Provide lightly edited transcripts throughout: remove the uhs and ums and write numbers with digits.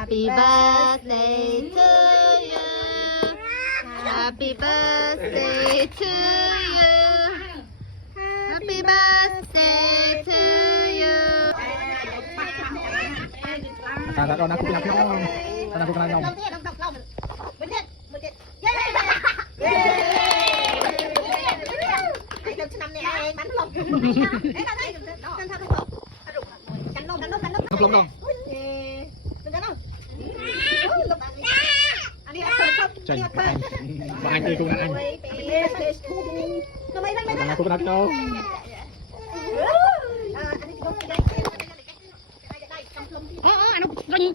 Happy birthday to you Happy birthday to you Happy birthday to you ตาเรานักคุยนักน้องนักคุยนักน้องลงใจบ้านตีกูนะอันนักคุยนักน้องอันนู้นริง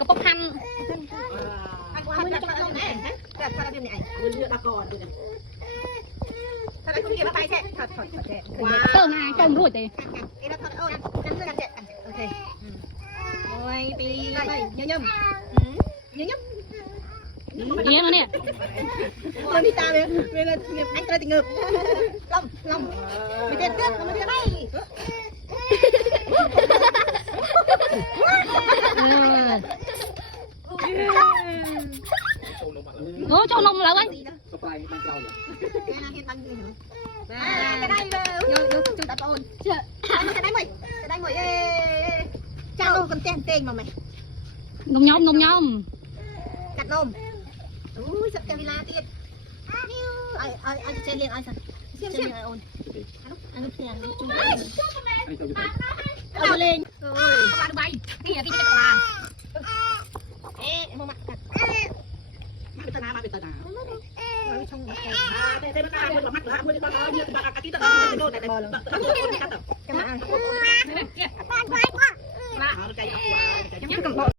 กระป๋องพันเติมไงเติมรู้ดิโอ้ยปีเยี่ยมเยี่ยมเนี่ยคนที่ตาเลยเวลาเงียบอันก็ติงเงือบลมไม่เจ็บเจ็บไม่เจ็บไม่โอ้cho nông là ơi cái đây vô chúng ta ôn chưa cái đây mày chào con tên mà mày nông nhom cắt nôm ui sắp cho villa tiệt ai chơi liền ai sao xem ai ôn anh xem chung lên ôi ba bay cái gì cái là em mặcเป็นตาหนามาเป็นตาหนาเราช่องเต้นตาคนละมัดละคนละตาเนี่ยตาอาทิตย์ตาโดนแต่บอลเลยจะมาบ้านไปกว่ามาเอาใจเอาใจยังกำ